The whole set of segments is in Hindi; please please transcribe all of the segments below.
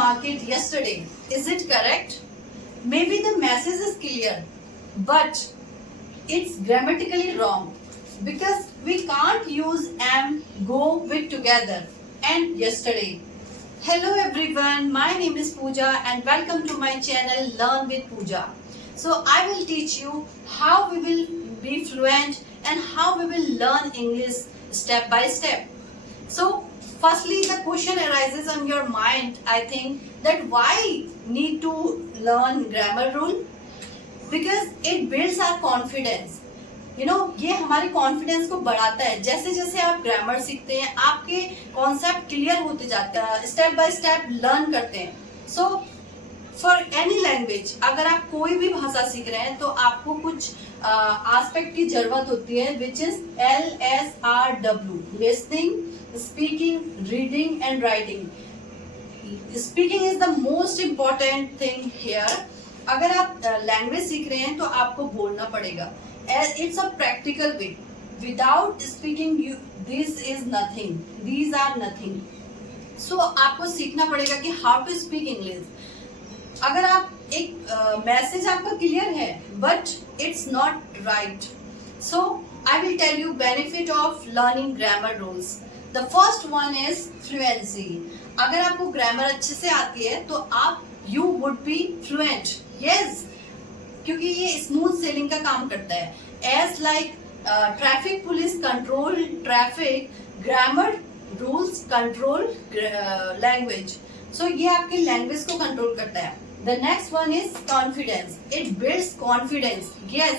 market yesterday. Is it correct? Maybe the message is clear, but it's grammatically wrong because we can't use am, go with together and yesterday. Hello everyone, my name is Pooja and welcome to my channel Learn with Pooja. So I will teach you how we will be fluent and how we will learn English step by step. So firstly, the question arises on your mind, I think, that why need to learn grammar rule? Because it builds our confidence. ये हमारी कॉन्फिडेंस को बढ़ाता है. जैसे जैसे आप ग्रामर सीखते हैं आपके कॉन्सेप्ट क्लियर होते जाते हैं, स्टेप बाय स्टेप लर्न करते हैं. सो फॉर एनी लैंग्वेज, अगर आप कोई भी भाषा सीख रहे हैं तो आपको कुछ एस्पेक्ट की जरूरत होती है, which is LSRW: listening, speaking, reading and writing. Speaking is the most important thing here. अगर आप लैंग्वेज सीख रहे हैं तो आपको बोलना पड़ेगा. It's a practical way. Without speaking, this is nothing. These are nothing. So आपको सीखना पड़ेगा कि how to speak English. अगर आप एक मैसेज आपका क्लियर है, but it's not right. So I will tell you benefit of learning grammar rules. The first one is fluency. अगर आपको ग्रामर अच्छे से आती है तो आप you would be fluent. Yes. क्योंकि ये स्मूथ सेलिंग का काम करता है. As like traffic police control traffic, grammar rules control language. So ये आपकी लैंग्वेज को कंट्रोल करता है. The next one is confidence. It builds confidence. Yes,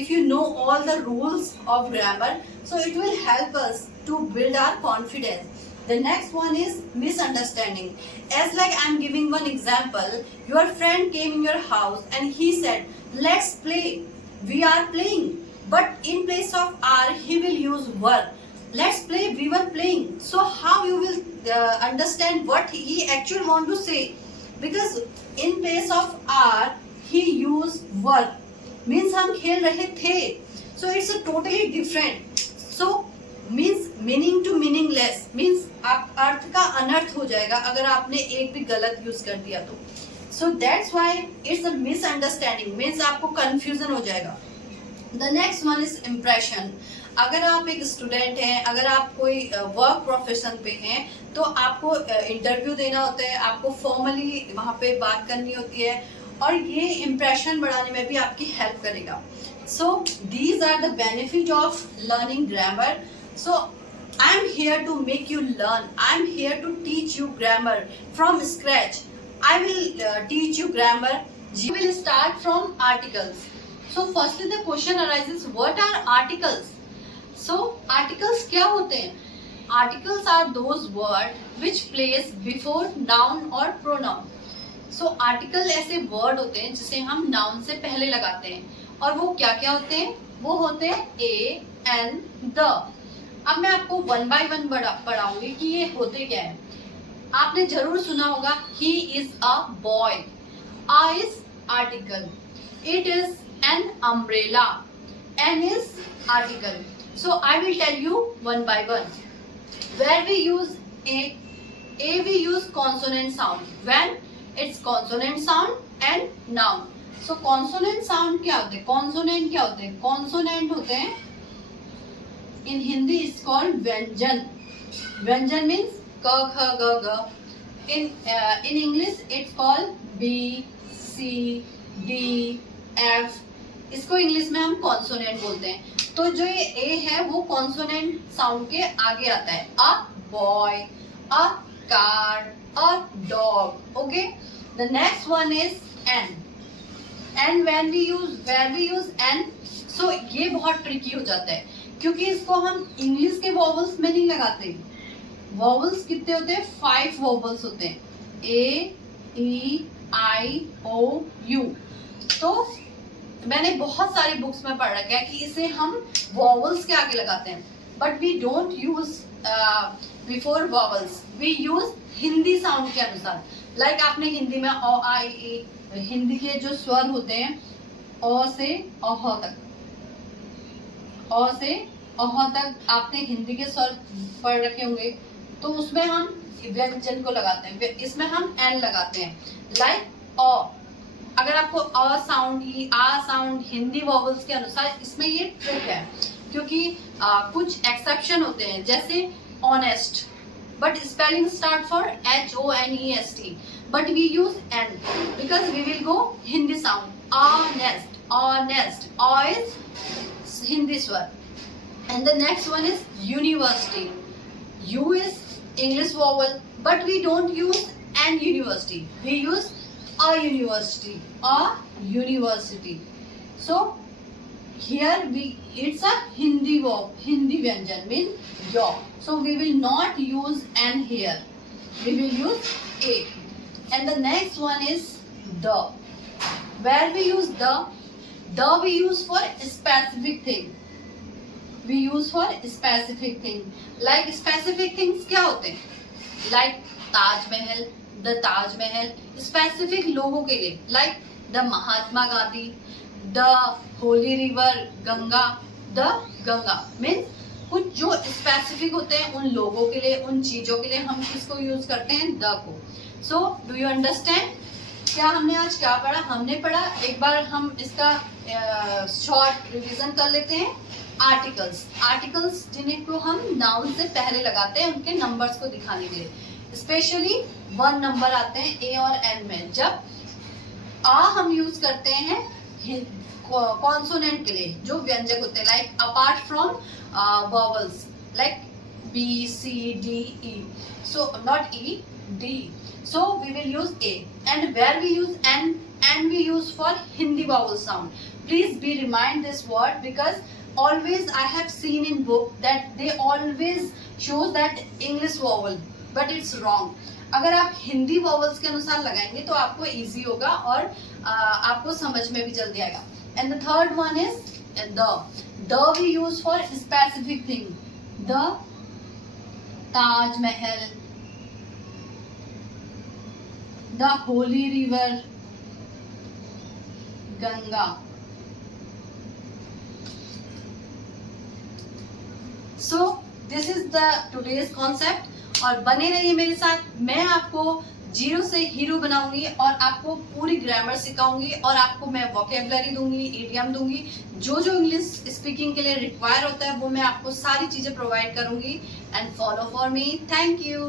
if you know all the rules of grammar, so it will help us to build our confidence. The next one is misunderstanding. As like I am giving one example, your friend came in your house and he said, let's play. We are playing. But in place of are, he will use were. Let's play, we were playing. So how you will understand what he actually want to say? Because in place of are, he used were. Means हम खेल रहे थे. So it's a totally different. So means meaning to meaningless, means आप अर्थ का अनर्थ हो जाएगा अगर आपने एक भी गलत यूज कर दिया तो. So that's why it's a misunderstanding, means आपको कंफ्यूजन हो जाएगा. The next one is impression. अगर आप एक स्टूडेंट हैं, अगर आप कोई वर्क प्रोफेशन पे हैं तो आपको इंटरव्यू देना होता है, आपको फॉर्मली वहाँ पे बात करनी होती है और ये इम्प्रेशन बढ़ाने में भी आपकी हेल्प करेगा. So these are the benefit of learning grammar. So I'm here to make you learn. I'm here to teach you grammar from scratch. I will teach you grammar. We will start from articles. So firstly the question arises, what are articles? So articles क्या होते हैं? Articles are those words which place before noun or pronoun. So article ऐसे word होते हैं जिसे हम noun से पहले लगाते हैं और वो क्या क्या होते हैं? वो होते हैं a, n, the. अब मैं आपको वन बाय वन पढ़ाऊंगी कि ये होते क्या है. आपने जरूर सुना होगा he is a boy. A is article. It is an umbrella. N is article. So I will tell you one by one. Where we use a we use consonant sound. When it's consonant sound and noun. So consonant sound क्या होते हैं? Consonant क्या होते हैं? Consonant होते हैं, in Hindi it's called व्यंजन. व्यंजन means क ख ग घ. In English it's called B, C, D, F. इसको इंग्लिश में हम कॉन्सोनेंट बोलते हैं. तो जो ये A है वो कॉन्सोनेंट साउंड के आगे आता है. A boy, a car, a dog. Okay. The next one is N. And when we use N, so ये बहुत ट्रिकी हो जाता है क्योंकि इसको हम इंग्लिश के वॉवल्स में नहीं लगाते. वॉवल्स कितने होते हैं? 5 वॉवल्स होते हैं. A, E, I, O, U. तो मैंने बहुत सारी बुक्स में पढ़ रखा है कि इसे हम वॉवल्स के आगे लगाते हैं. But we don't use before vowels. We use Hindi sound के अनुसार. लाइक आपने हिंदी में ओ, आई, ए, हिंदी के जो स्वर होते हैं अ से अह तक, अ से अह तक आपने हिंदी के स्वर पढ़ रखे होंगे. तो उसमें हम व्यंजन को लगाते हैं, इसमें हम एन लगाते हैं, लाइक अ। अगर आपको अ साउंड ही आ साउंड हिंदी वॉवल्स के अनुसार, इसमें ये ट्रिक है, क्योंकि कुछ एक्सेप्शन होते हैं, जैसे honest, but spelling start for HONEST, but we use N because we will go Hindi sound. Honest, honest, O is Hindi swer. And the next one is university. U is English vowel, but we don't use an university. We use a university, a university. So here it's a Hindi verb, Hindi vyanjan means yaw. So we will not use an here. We will use a. And the next one is the. Where we use the we use for specific thing. We use for specific thing. Like specific things क्या होते हैं? Like Taj Mahal, the Taj Mahal. Specific लोगों के लिए, like the Mahatma Gandhi, the Holi river Ganga, the Ganga means कुछ जो स्पेसिफिक होते हैं उन लोगों के लिए, उन चीजों के लिए हम किसको यूज करते हैं? द को. So do you understand? क्या हमने आज क्या पढ़ा? हमने पढ़ा, एक बार हम इसका शॉर्ट रिवीजन कर लेते हैं. आर्टिकल्स, आर्टिकल्स जिनको हम नाउन से पहले लगाते हैं उनके नंबर्स को दिखाने के लिए. स्पेशली 1 नंबर आते हैं ए और एन में. जब आ हम यूज करते हैं कॉन्सोनेंट के लिए, जो व्यंजक होते हैं, like apart from vowels, like B, C, D, E. So not E, D. So we will use A. And where we use N, we use for Hindi vowel sound. Please be remind this word, because always I have seen in book that they always shows that English vowel, but it's wrong. अगर आप हिंदी वॉवल्स के अनुसार लगाएंगे तो आपको इजी होगा और आपको समझ में भी जल्दी आएगा. And the third one is the we use for specific thing. The Taj Mahal, the holy river Ganga. So this is the today's concept. और बने रहिए मेरे साथ. मैं आपको जीरो से हीरो बनाऊंगी और आपको पूरी ग्रामर सिखाऊंगी और आपको मैं वोकेबलरी दूंगी, इडियम दूंगी, जो जो इंग्लिश स्पीकिंग के लिए रिक्वायर होता है वो मैं आपको सारी चीजें प्रोवाइड करूंगी. And follow for me. Thank you.